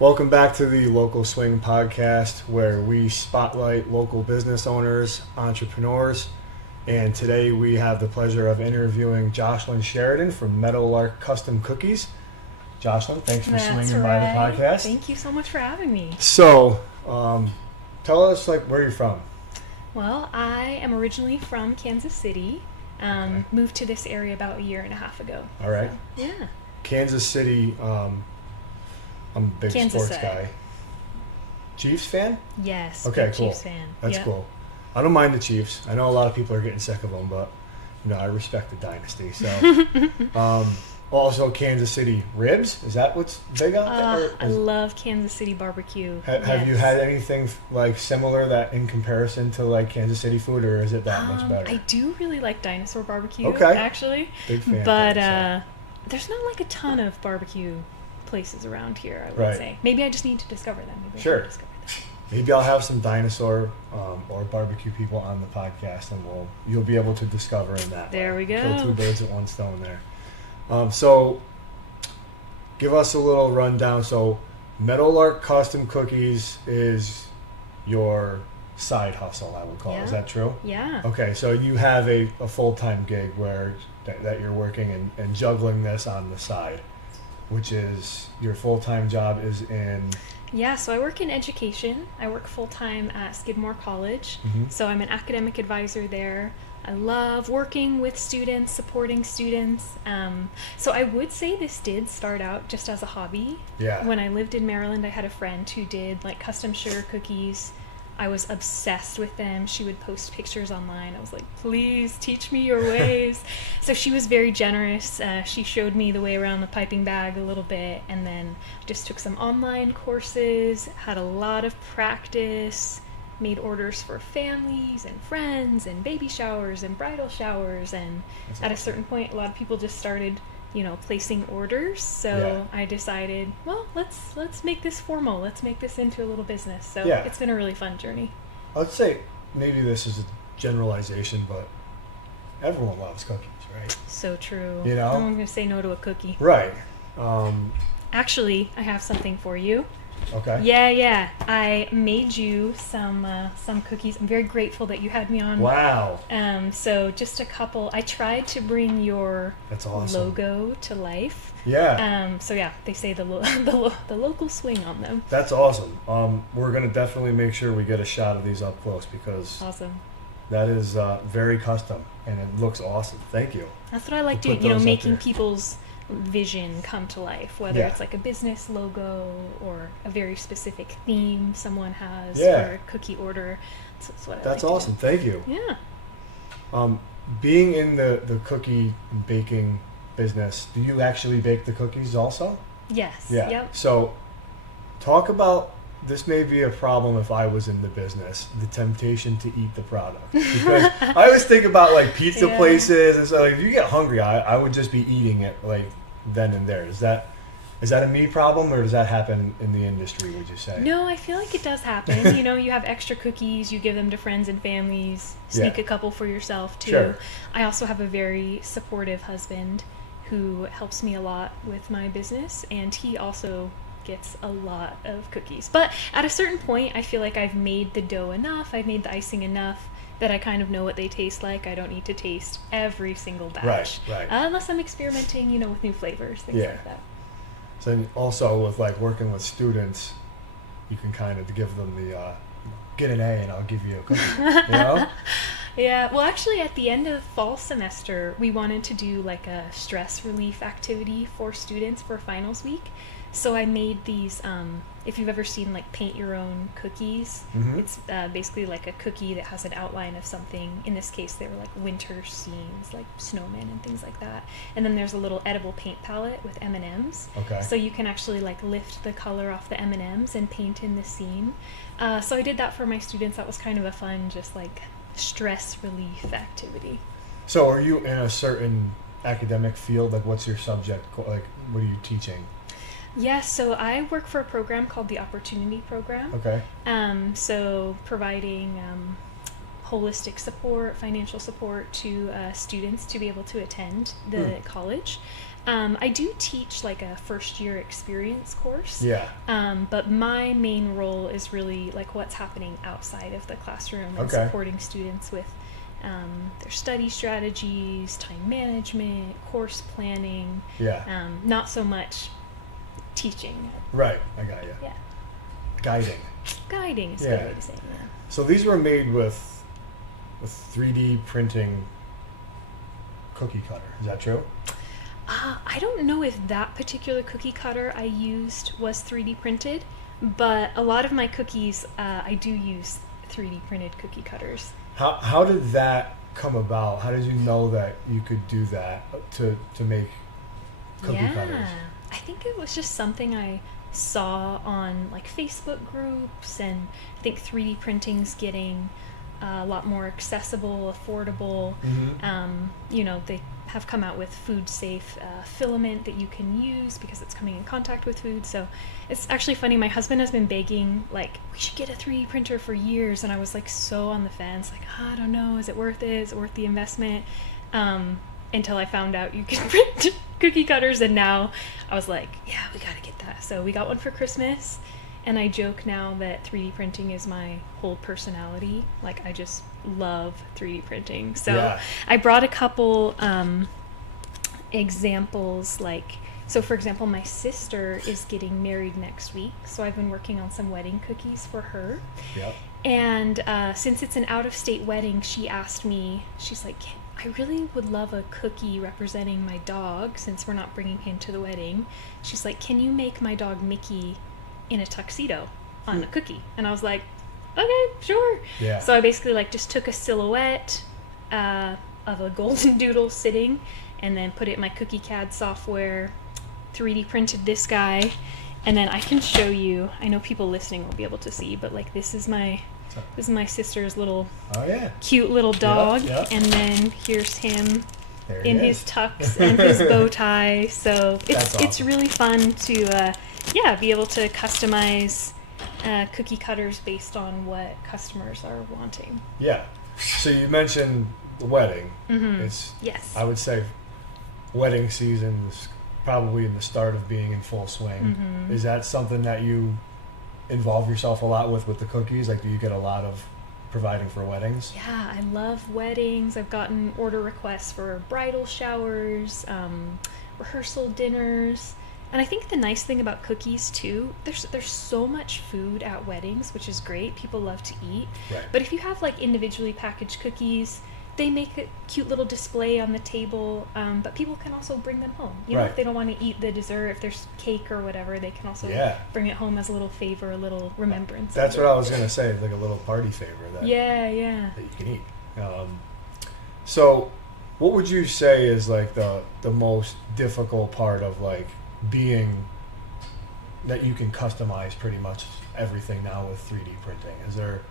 Welcome back to the Local Swing podcast, where we spotlight local business owners, entrepreneurs, and today we have the pleasure of interviewing Joshlin Sheridan from Meadowlark Custom Cookies. Joshlin, thanks for swinging by the podcast. Thank you so much for having me. So, tell us where you're from. Well, I am originally from Kansas City. Moved to this area about a year and a half ago. All right. So, yeah. Kansas City. I'm a big Kansas sports guy. Chiefs fan? Yes. Okay, big cool. Chiefs fan. That's Yep. cool. I don't mind the Chiefs. I know a lot of people are getting sick of them, but I respect the dynasty. So, also Kansas City ribs. Is that what's big out there? I love Kansas City barbecue. Have you had anything similar that in comparison to Kansas City food, or is it that much better? I do really like dinosaur barbecue. Okay. Actually. Big fan. But there's not a ton of barbecue places around here, I would say. Maybe I just need to discover them. Sure. Maybe I'll have some dinosaur or barbecue people on the podcast, and you'll be able to discover in that. There we go. Kill two birds with one stone there. So, give us a little rundown. So, Meadowlark Custom Cookies is your side hustle, I would call it. Is that true? Yeah. Okay, so you have a full-time gig that you're working and juggling this on the side, which is your full-time job is in... Yeah, so I work in education. I work full-time at Skidmore College. Mm-hmm. So I'm an academic advisor there. I love working with students, supporting students. So I would say this did start out just as a hobby. Yeah. When I lived in Maryland, I had a friend who did custom sugar cookies. I was obsessed with them. She would post pictures online. I was like, please teach me your ways. So she was very generous. She showed me the way around the piping bag a little bit, and then just took some online courses, had a lot of practice, made orders for families and friends and baby showers and bridal showers. And at a certain point, a lot of people just started placing orders. So I decided, well, let's make this formal. Let's make this into a little business. So it's been a really fun journey. I'd say maybe this is a generalization, but everyone loves cookies, right? So true. No one's going to say no to a cookie. Right. Actually, I have something for you. Okay. Yeah. I made you some cookies. I'm very grateful that you had me on. Wow. So just a couple. I tried to bring your That's awesome. logo to life. Yeah. So yeah, they say the local swing on them. That's awesome. We're gonna definitely make sure we get a shot of these up close because awesome. That is very custom and it looks awesome. Thank you. That's what I like doing. Making people's vision come to life, whether it's a business logo or a very specific theme someone has for a cookie order. That's what I That's like awesome. Thank you. Yeah. Being in the cookie and baking business, do you actually bake the cookies also? Yes. Yeah. Yep. So talk about, this may be a problem if I was in the business, the temptation to eat the product. Because I always think about pizza places and so if you get hungry, I would just be eating it then and there. Is that a me problem, or does that happen in the industry, would you say? No, I feel like it does happen. You have extra cookies, you give them to friends and families, sneak a couple for yourself too. Sure. I also have a very supportive husband who helps me a lot with my business, and he also gets a lot of cookies. But at a certain point, I feel like I've made the dough enough, I've made the icing enough that I kind of know what they taste like. I don't need to taste every single batch. Right. Unless I'm experimenting, with new flavors, things like that. So also with working with students, you can kind of give them the get an A and I'll give you a cookie. Yeah, well actually at the end of fall semester we wanted to do a stress relief activity for students for finals week. So I made these, if you've ever seen paint your own cookies, it's basically a cookie that has an outline of something. In this case they were winter scenes, snowmen and things like that. And then there's a little edible paint palette with M&Ms. Okay. So you can actually lift the color off the M&Ms and paint in the scene. So I did that for my students. That was kind of a fun, just stress relief activity. So are you in a certain academic field? What's your subject? What are you teaching? Yes, so I work for a program called the Opportunity Program. Okay. So providing holistic support, financial support to students to be able to attend the college. I do teach like a first year experience course. Yeah. But my main role is really like what's happening outside of the classroom and supporting students with their study strategies, time management, course planning. Yeah. Not so much teaching. Right. I got you. Yeah. Guiding is a good way to say it. Yeah. So these were made with 3D printing cookie cutter. Is that true? I don't know if that particular cookie cutter I used was 3D printed, but a lot of my cookies, I do use 3D printed cookie cutters. How did that come about? How did you know that you could do that to make cookie cutters? I think it was just something I saw on like Facebook groups, and I think 3D printing's getting a lot more accessible, affordable. You know, they have come out with food safe filament that you can use because it's coming in contact with food. So it's actually funny, my husband has been begging like we should get a 3D printer for years, and I was like so on the fence, like I don't know, is it worth it, is it worth the investment, until I found out you can print cookie cutters, and now I was like, yeah, we gotta get that. So we got one for Christmas, and I joke now that 3D printing is my whole personality. Like I just love 3D printing. So I brought a couple examples, like, so for example, my sister is getting married next week, so I've been working on some wedding cookies for her. And since it's an out-of-state wedding, she asked me, she's like, I really would love a cookie representing my dog since we're not bringing him to the wedding. She's like, can you make my dog Mickey in a tuxedo on a cookie? And I was like, okay, sure. So I basically like just took a silhouette of a golden doodle sitting, and then put it in my Cookie CAD software, 3D printed this guy, and then I can show you. I know people listening will be able to see, but like this is my sister's little cute little dog, and then here's him in his tux and his bow tie. So it's really fun to be able to customize cookie cutters based on what customers are wanting. So you mentioned the wedding. It's I would say wedding season is probably in the start of being in full swing. Is that something that you involve yourself a lot with the cookies? Like, do you get a lot of providing for weddings? Yeah, I love weddings. I've gotten order requests for bridal showers, rehearsal dinners. And I think the nice thing about cookies too, there's so much food at weddings, which is great. People love to eat. But if you have like individually packaged cookies, they make a cute little display on the table, but people can also bring them home. You know, if they don't want to eat the dessert, if there's cake or whatever, they can also bring it home as a little favor, a little remembrance. That's what I was going to say, like a little party favor that you can eat. So what would you say is like the most difficult part of like being that you can customize pretty much everything now with 3D printing? Is there,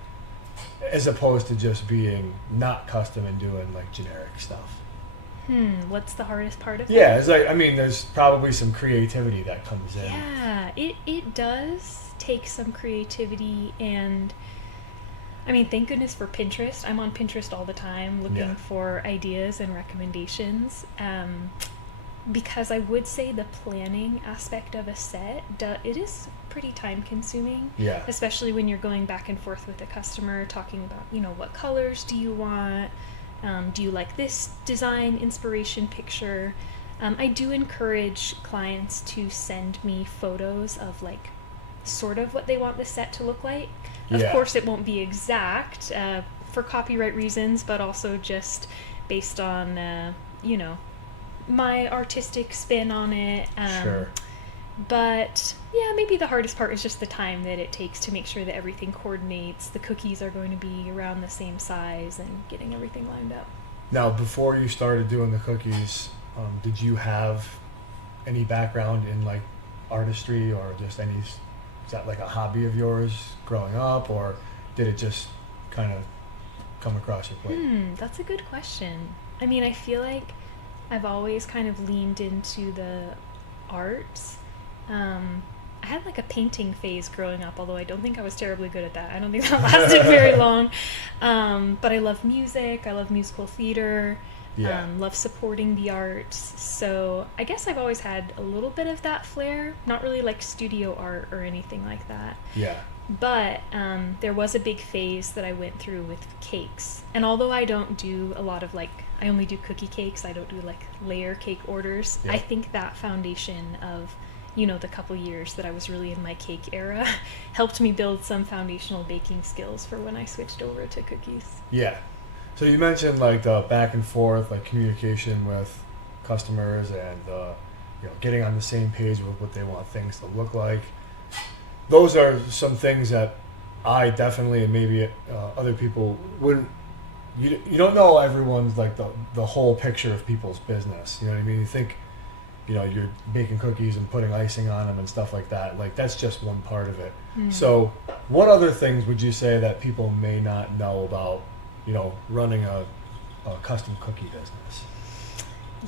as opposed to just being not custom and doing like generic stuff? What's the hardest part of it? It's like, I mean, there's probably some creativity that comes in. It does take some creativity, and I mean, thank goodness for Pinterest. I'm on Pinterest all the time looking for ideas and recommendations. Because I would say the planning aspect of a set, it is pretty time consuming, especially when you're going back and forth with a customer, talking about, you know, what colors do you want, do you like this design inspiration picture. I do encourage clients to send me photos of like sort of what they want the set to look like. Of course it won't be exact for copyright reasons, but also just based on you know, my artistic spin on it. But yeah, maybe the hardest part is just the time that it takes to make sure that everything coordinates. The cookies are going to be around the same size and getting everything lined up. Now, before you started doing the cookies, did you have any background in like artistry or just any, is that like a hobby of yours growing up, or did it just kind of come across your plate? That's a good question. I mean, I feel like I've always kind of leaned into the arts. I had like a painting phase growing up, although I don't think I was terribly good at that. I don't think that lasted very long. But I love music. I love musical theater. Yeah. Love supporting the arts. So I guess I've always had a little bit of that flair. Not really like studio art or anything like that. Yeah. But there was a big phase that I went through with cakes. And although I don't do a lot of like, I only do cookie cakes, I don't do like layer cake orders, Yeah. I think that foundation of, you know, the couple years that I was really in my cake era helped me build some foundational baking skills for when I switched over to cookies. Yeah. So you mentioned like the back and forth, like communication with customers and getting on the same page with what they want things to look like. Those are some things that I definitely, and maybe other people wouldn't. You don't know everyone's like the whole picture of people's business. You know what I mean? You think, you're baking cookies and putting icing on them and stuff like that. Like that's just one part of it. Mm. So, what other things would you say that people may not know about, running a custom cookie business?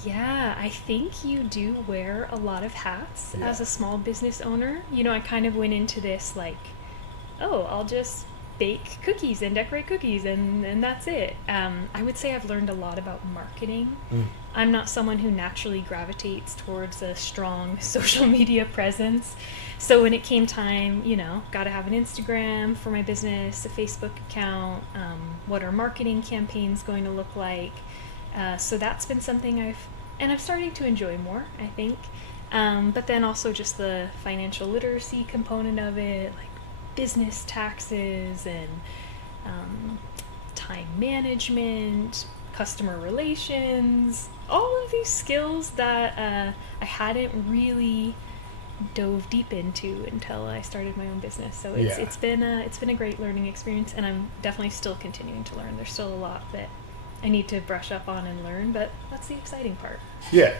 Yeah, I think you do wear a lot of hats Yeah. as a small business owner. You know, I kind of went into this like, oh, I'll just bake cookies and decorate cookies and that's it. I would say I've learned a lot about marketing. Mm. I'm not someone who naturally gravitates towards a strong social media presence. So when it came time, got to have an Instagram for my business, a Facebook account, what are marketing campaigns going to look like? So that's been something I'm starting to enjoy more, I think. But then also just the financial literacy component of it, like business taxes and time management, customer relations, all of these skills that I hadn't really dove deep into until I started my own business. So it's been a great learning experience, and I'm definitely still continuing to learn. There's still a lot that I need to brush up on and learn, but that's the exciting part. Yeah.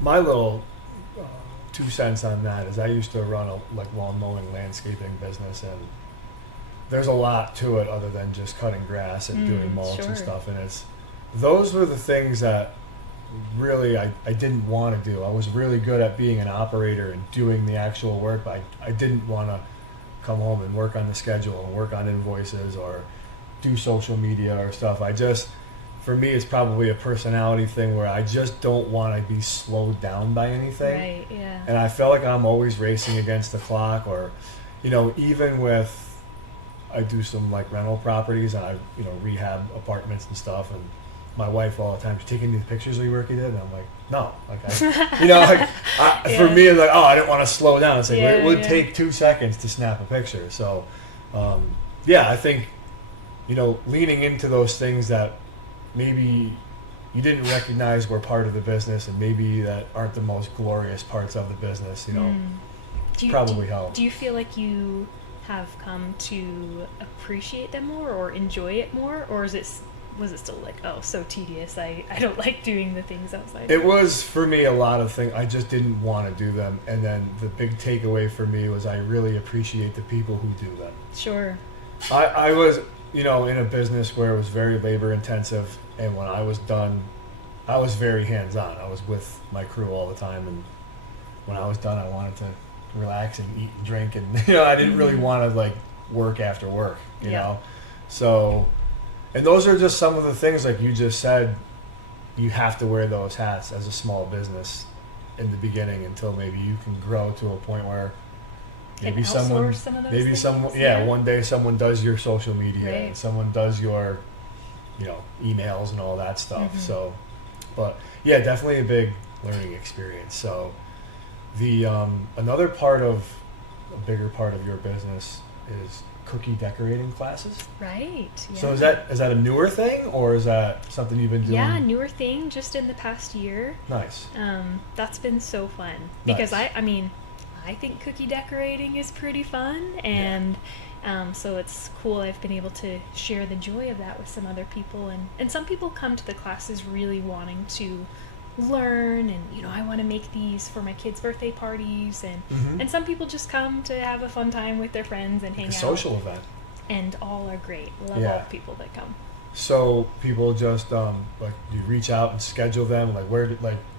My little 2 cents on that is I used to run a lawn mowing landscaping business, and there's a lot to it other than just cutting grass and doing mulch sure. and stuff. And those were the things that really I didn't want to do. I was really good at being an operator and doing the actual work, but I didn't want to come home and work on the schedule and work on invoices or do social media or stuff. For me, it's probably a personality thing where I just don't want to be slowed down by anything. Right, yeah. And I felt like I'm always racing against the clock, or, even with, I do some like rental properties and I, rehab apartments and stuff. And my wife all the time, she's taking these pictures of your work you did. And I'm like, no, for me, it's like, oh, I didn't want to slow down. It's like, it would take 2 seconds to snap a picture. So, I think, leaning into those things that maybe you didn't recognize were part of the business and maybe that aren't the most glorious parts of the business, probably help. Do you feel like you have come to appreciate them more or enjoy it more, or was it still like, oh, so tedious, I don't like doing the things outside? It was, for me, a lot of things. I just didn't want to do them. And then the big takeaway for me was I really appreciate the people who do them. Sure. I was, in a business where it was very labor intensive, and when I was done, I was very hands-on. I was with my crew all the time, and when I was done, I wanted to relax and eat and drink, and I didn't really want to work after work, you know. So, and those are just some of the things, like you just said, you have to wear those hats as a small business in the beginning until maybe you can grow to a point where maybe someone, one day someone does your social media, right, and someone does your, emails and all that stuff. So, but yeah, definitely a big learning experience. So, the another bigger part of your business is cookie decorating classes. Right. Yeah. So is that a newer thing, or is that something you've been doing? Yeah, newer thing, just in the past year. Nice. That's been so fun because I think cookie decorating is pretty fun, and so it's cool. I've been able to share the joy of that with some other people, and some people come to the classes really wanting to learn, and I want to make these for my kids' birthday parties, and some people just come to have a fun time with their friends and hang out. A social event. And all are great. Love all the people that come. So people just you reach out and schedule them.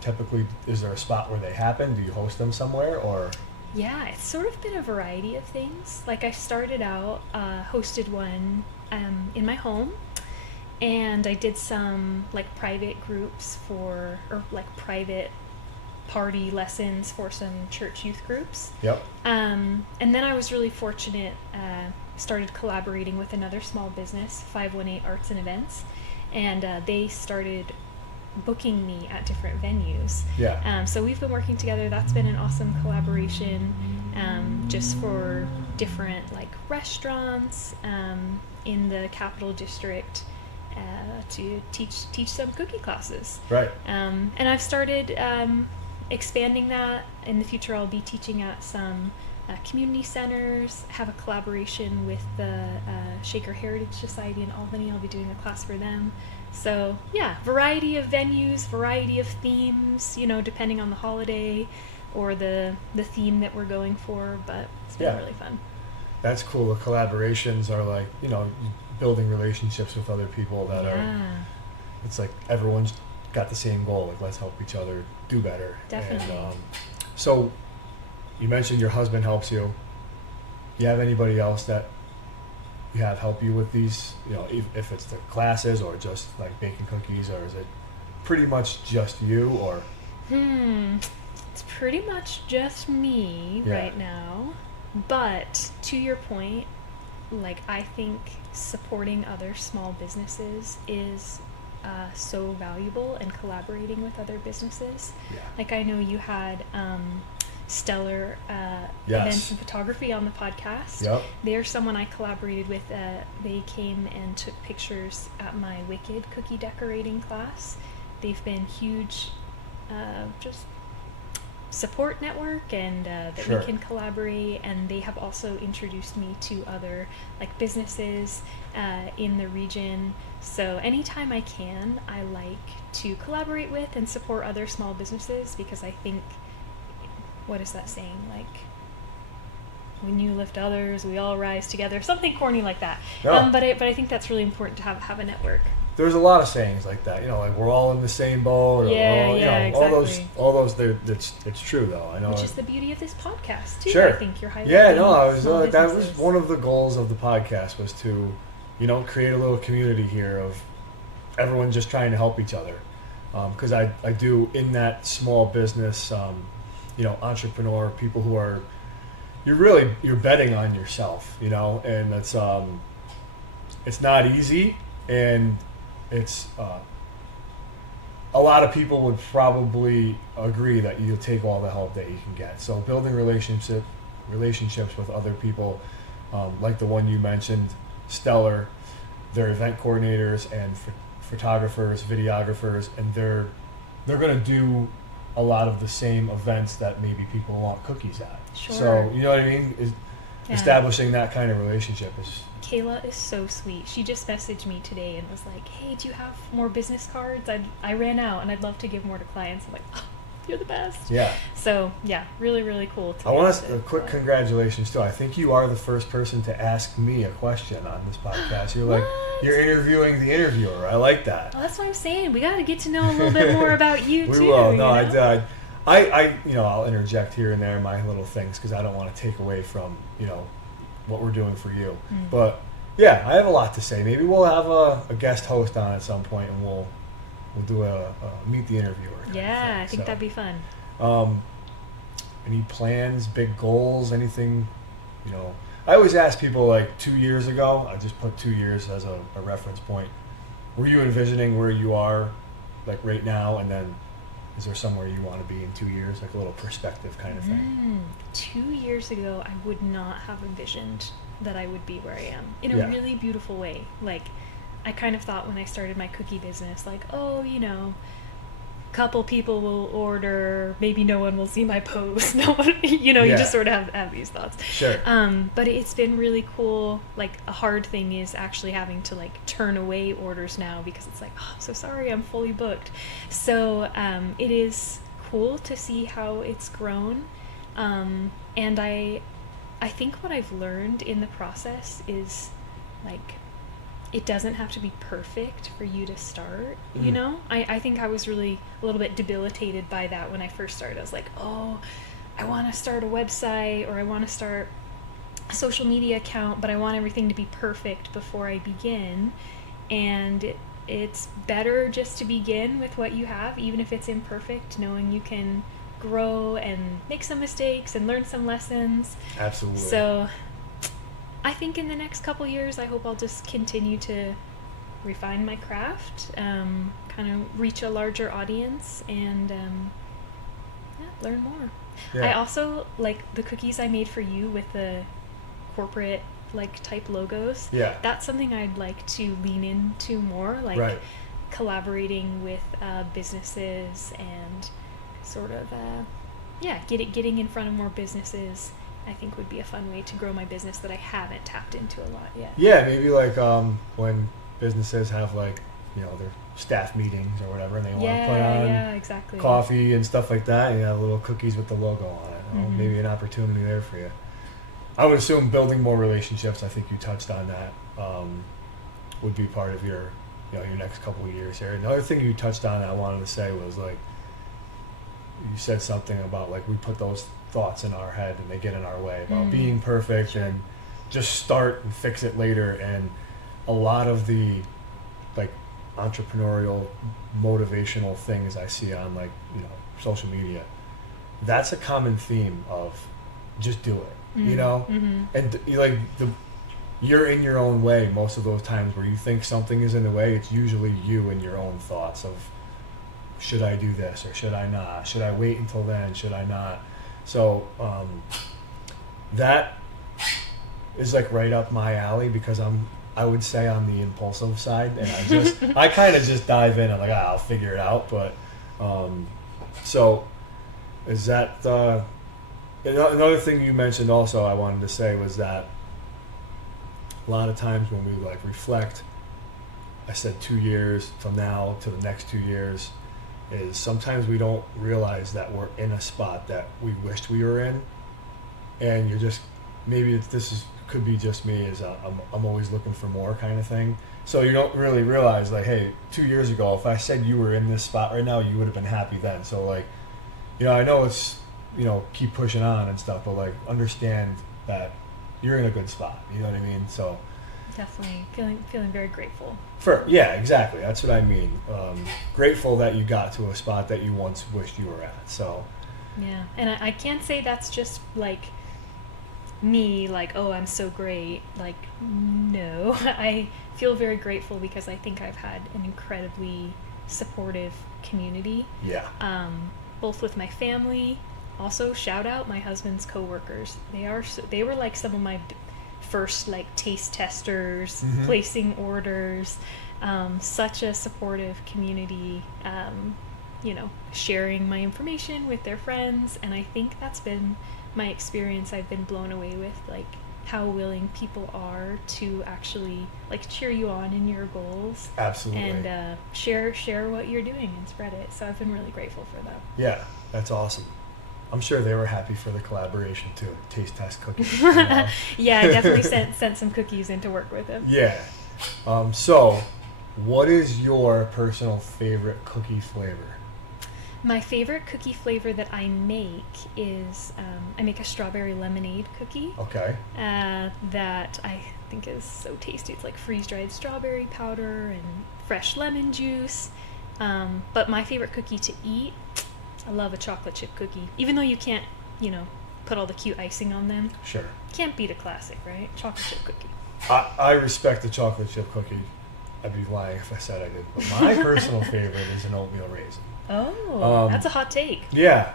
Typically, is there a spot where they happen? Do you host them somewhere, or? Yeah, it's sort of been a variety of things. Like I started out, hosted one in my home, and I did some like private groups or like private party lessons for some church youth groups. Yep. And then I was really fortunate, started collaborating with another small business, 518 Arts and Events, and they started booking me at different venues. Yeah. So we've been working together. That's been an awesome collaboration, just for different like restaurants in the Capital District to teach some cookie classes. Right. And I've started expanding that. In the future, I'll be teaching at some community centers, have a collaboration with the Shaker Heritage Society in Albany. I'll be doing a class for them. So yeah, variety of venues, variety of themes, you know, depending on the holiday or the theme that we're going for, but it's been really fun. That's cool. The collaborations are like, you know, building relationships with other people that are, it's like everyone's got the same goal, like let's help each other do better. Definitely. And, so you mentioned your husband helps you. Do you have anybody else that you have help you with these, you know, if it's the classes or just like baking cookies, or is it pretty much just you, or? It's pretty much just me right now, but to your point, like I think supporting other small businesses is so valuable, and collaborating with other businesses. Like I know you had Stellar Events and Photography on the podcast. Yep. They're someone I collaborated with. They came and took pictures at my Wicked cookie decorating class. They've been huge just support network, and that we can collaborate, and they have also introduced me to other like businesses in the region. So anytime I can, I like to collaborate with and support other small businesses, because I think, what is that saying, like when you lift others we all rise together, something corny like that. But I think that's really important to have a network. There's a lot of sayings like that, you know, like we're all in the same boat, or exactly. all those it's true though. I know, which is the beauty of this podcast too. I think you're highlighting that was one of the goals of the podcast, was to, you know, create a little community here of everyone just trying to help each other, because I do in that small business, you know, entrepreneur, people who are, you're betting on yourself, you know, and it's not easy, and it's a lot of people would probably agree that you'll take all the help that you can get. So building relationships with other people, like the one you mentioned, Stellar, they're event coordinators and photographers, videographers, and they're going to do a lot of the same events that maybe people want cookies at. Sure. So, you know what I mean? Establishing that kind of relationship is... Kayla is so sweet. She just messaged me today and was like, hey, do you have more business cards? I ran out and I'd love to give more to clients. I'm like, oh, you're the best. Yeah. So, yeah, really, really cool. I want a quick congratulations, too. I think you are the first person to ask me a question on this podcast. You're like, you're interviewing the interviewer. I like that. Well, that's what I'm saying. We got to get to know a little bit more about you, too. We will. No, I you know, I'll interject here and there my little things, because I don't want to take away from, you know, what we're doing for you. But yeah, I have a lot to say. Maybe we'll have a guest host on at some point, and we'll do a meet the interviewer. Yeah, I think that'd be fun. Any plans, big goals, anything? You know, I always ask people, like 2 years ago, I just put 2 years as a reference point. Were you envisioning where you are, like right now, and then is there somewhere you want to be in 2 years, like a little perspective kind of thing? 2 years ago, I would not have envisioned that I would be where I am in a really beautiful way. Like, I kind of thought when I started my cookie business, like, oh, you know, couple people will order, maybe no one will see my post. No one, you know, you just sort of have these thoughts. Sure. But it's been really cool. Like, a hard thing is actually having to like turn away orders now, because it's like, oh, I'm so sorry, I'm fully booked. So it is cool to see how it's grown. And I think what I've learned in the process is, like, it doesn't have to be perfect for you to start, you know? I think I was really a little bit debilitated by that when I first started. I was like, oh, I want to start a website or I want to start a social media account, but I want everything to be perfect before I begin. And it's better just to begin with what you have, even if it's imperfect, knowing you can grow and make some mistakes and learn some lessons. Absolutely. So I think in the next couple years, I hope I'll just continue to refine my craft, kind of reach a larger audience, and learn more. Yeah. I also like the cookies I made for you with the corporate like type logos. Yeah. That's something I'd like to lean into more, like Right. collaborating with businesses and sort of getting in front of more businesses. I think would be a fun way to grow my business that I haven't tapped into a lot yet. Yeah, maybe like when businesses have like, you know, their staff meetings or whatever, and they want to put on exactly. coffee and stuff like that, and you have little cookies with the logo on it. You know, maybe an opportunity there for you. I would assume building more relationships, I think you touched on that, would be part of your, you know, your next couple of years here. Another thing you touched on I wanted to say was like, you said something about like we put those thoughts in our head and they get in our way about being perfect and just start and fix it later. And a lot of the like entrepreneurial motivational things I see on like, you know, social media, that's a common theme of just do it, you know? And like you're in your own way most of those times where you think something is in the way. It's usually you and your own thoughts of, should I do this or should I not? Should I wait until then? Should I not? So that is like right up my alley because I would say I'm the impulsive side, and I kind of just dive in. I'm like, I'll figure it out. But so is that another thing you mentioned also I wanted to say was that a lot of times when we like reflect, I said 2 years from now to the next 2 years, is sometimes we don't realize that we're in a spot that we wished we were in, and you're just, maybe could be just me, is I'm always looking for more kind of thing. So you don't really realize like, hey, 2 years ago, if I said you were in this spot right now, you would have been happy then. So like, you know, I know it's, you know, keep pushing on and stuff, but like understand that you're in a good spot. You know what I mean? So definitely feeling very grateful. Yeah, exactly. That's what I mean. Grateful that you got to a spot that you once wished you were at. So yeah, and I can't say that's just like me, like, oh, I'm so great. Like, no, I feel very grateful because I think I've had an incredibly supportive community. Yeah. Both with my family. Also, shout out my husband's coworkers. They were like some of my first like taste testers, placing orders. Such a supportive community. You know, sharing my information with their friends, and I think that's been my experience. I've been blown away with like how willing people are to actually like cheer you on in your goals. Absolutely. And share what you're doing and spread it. So I've been really grateful for that. Yeah, that's awesome. I'm sure they were happy for the collaboration too. Taste test cookies. You know? Yeah, I definitely sent some cookies in to work with him. Yeah. So, what is your personal favorite cookie flavor? My favorite cookie flavor that I make is I make a strawberry lemonade cookie. Okay. That I think is so tasty. It's like freeze-dried strawberry powder and fresh lemon juice. But my favorite cookie to eat, I love a chocolate chip cookie. Even though you can't, you know, put all the cute icing on them. Sure. Can't beat a classic, right? Chocolate chip cookie. I respect the chocolate chip cookie. I'd be lying if I said I did. But my personal favorite is an oatmeal raisin. Oh, that's a hot take. Yeah.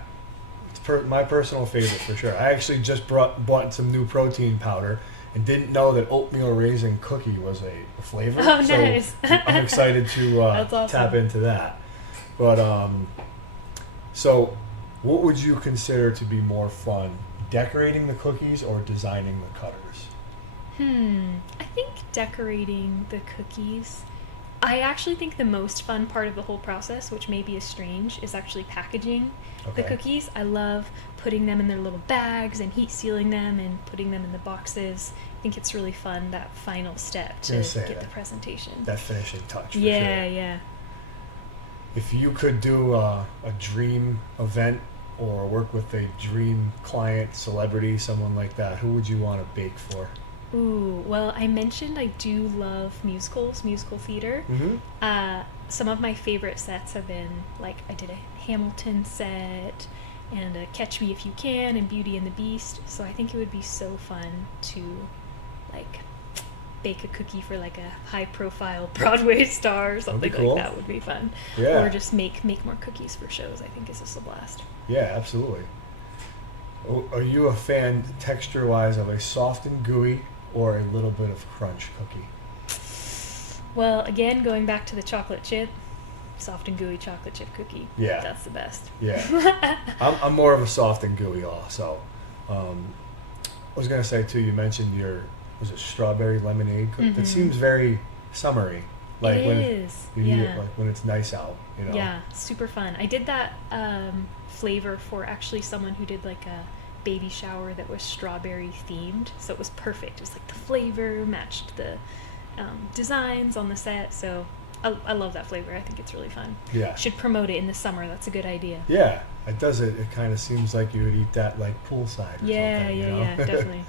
It's my personal favorite for sure. I actually just bought some new protein powder and didn't know that oatmeal raisin cookie was a flavor. Oh, so nice. I'm excited to awesome. tap into that. But so what would you consider to be more fun, decorating the cookies or designing the cutters? I think decorating the cookies. I actually think the most fun part of the whole process, which maybe is strange, is actually packaging the cookies. I love putting them in their little bags and heat sealing them and putting them in the boxes. I think it's really fun, that final step to get the presentation. That finishing touch, for yeah, sure. Yeah. If you could do a dream event or work with a dream client, celebrity, someone like that, who would you want to bake for? Ooh, well, I mentioned I do love musicals, musical theater. Mm-hmm. Some of my favorite sets have been, like, I did a Hamilton set and a Catch Me If You Can and Beauty and the Beast. So I think it would be so fun to, like, bake a cookie for, like, a high-profile Broadway star or something cool. like that would be fun. Yeah. Or just make more cookies for shows. I think is just a blast. Yeah, absolutely. Are you a fan, texture-wise, of a soft and gooey or a little bit of crunch cookie? Well, again, going back to the chocolate chip, soft and gooey chocolate chip cookie. Yeah. That's the best. Yeah. I'm more of a soft and gooey also. I was going to say, too, you mentioned was it strawberry lemonade cookie? Mm-hmm. That seems very summery. Like it when is. you eat it, like when it's nice out, you know? Yeah, super fun. I did that flavor for actually someone who did like a baby shower that was strawberry themed, so it was perfect. It was like the flavor matched the designs on the set, so I love that flavor. I think it's really fun. Yeah. Should promote it in the summer. That's a good idea. Yeah, it does. It kind of seems like you would eat that like poolside or something. You know? Yeah, definitely.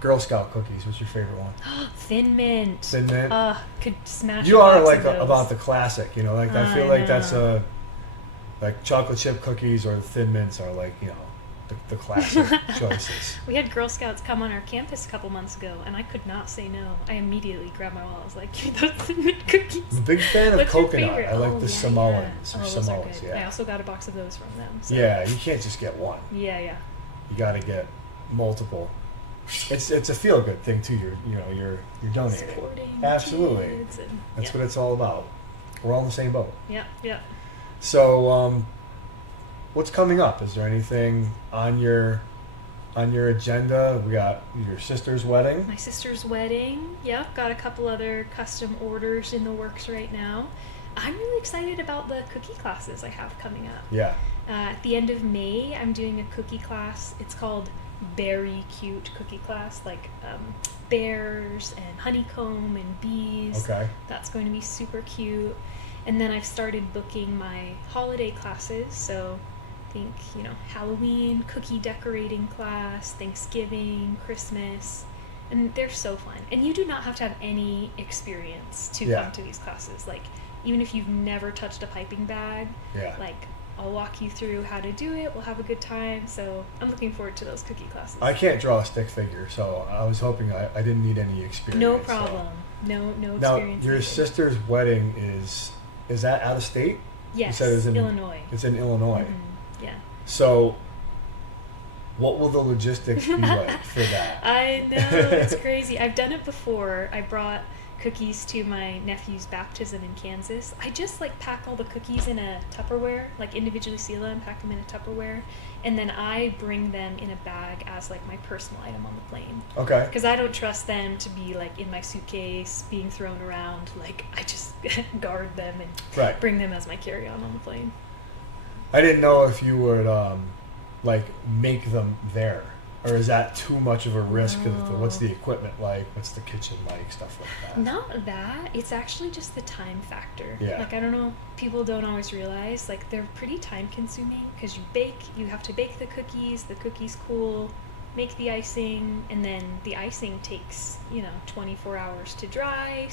Girl Scout cookies. What's your favorite one? Thin Mint. Thin Mint. Could smash. You a are box like of those. about the classic, you know. Like I feel like that's like chocolate chip cookies or the Thin Mints are like, you know, the classic choices. We had Girl Scouts come on our campus a couple months ago, and I could not say no. I immediately grabbed my wallet. I was like, "Give me those Thin Mint cookies." I'm a big fan of What's your coconut. favorite? I like the Samoans or those are Samoas. good. Yeah. I also got a box of those from them. So. Yeah, you can't just get one. Yeah. You got to get multiple. It's a feel good thing too. You're donating. Supporting Absolutely. kids and, That's what it's all about. We're all in the same boat. Yeah. So, what's coming up? Is there anything on your agenda? We got your sister's wedding. My sister's wedding. Yep. Got a couple other custom orders in the works right now. I'm really excited about the cookie classes I have coming up. Yeah. At the end of May, I'm doing a cookie class. It's called Berry Cute Cookie Class, like bears and honeycomb and bees. Okay. That's going to be super cute. And then I've started booking my holiday classes. So I think, Halloween, cookie decorating class, Thanksgiving, Christmas. And they're so fun. And you do not have to have any experience to come to these classes. Like, even if you've never touched a piping bag, like, I'll walk you through how to do it. We'll have a good time. So I'm looking forward to those cookie classes. I can't draw a stick figure, so I was hoping I didn't need any experience. No problem. So. No experience. Now, your sister's wedding is that out of state? Yes, you said it was in Illinois. It's in Illinois. Mm-hmm. Yeah. So, what will the logistics be like for that? I know, it's crazy. I've done it before. I brought cookies to my nephew's baptism in Kansas. I just pack all the cookies in a Tupperware, individually seal them, pack them in a Tupperware, and then I bring them in a bag as my personal item on the plane. Okay. Because I don't trust them to be in my suitcase, being thrown around. I just guard them and bring them as my carry-on on the plane. I didn't know if you would make them there. Or is that too much of a risk? What's the equipment like? What's the kitchen like? Stuff like that. Not that. It's actually just the time factor. Yeah. I don't know. People don't always realize, they're pretty time consuming because you have to bake the cookies cool, make the icing, and then the icing takes, 24 hours to dry,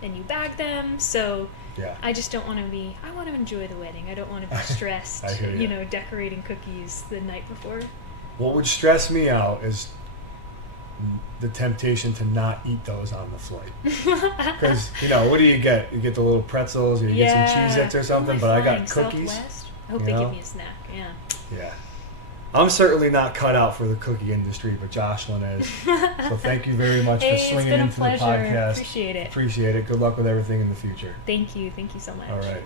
then you bag them. So I just don't want to I want to enjoy the wedding. I don't want to be stressed, decorating cookies the night before. What would stress me out is the temptation to not eat those on the flight. Because, what do you get? You get the little pretzels, or you get some Cheez-Its or something, but I got cookies. Southwest? I hope they give me a snack, Yeah. I'm certainly not cut out for the cookie industry, but Joshlin is. So thank you very much for swinging into the podcast. Appreciate it. Appreciate it. Good luck with everything in the future. Thank you. Thank you so much. All right.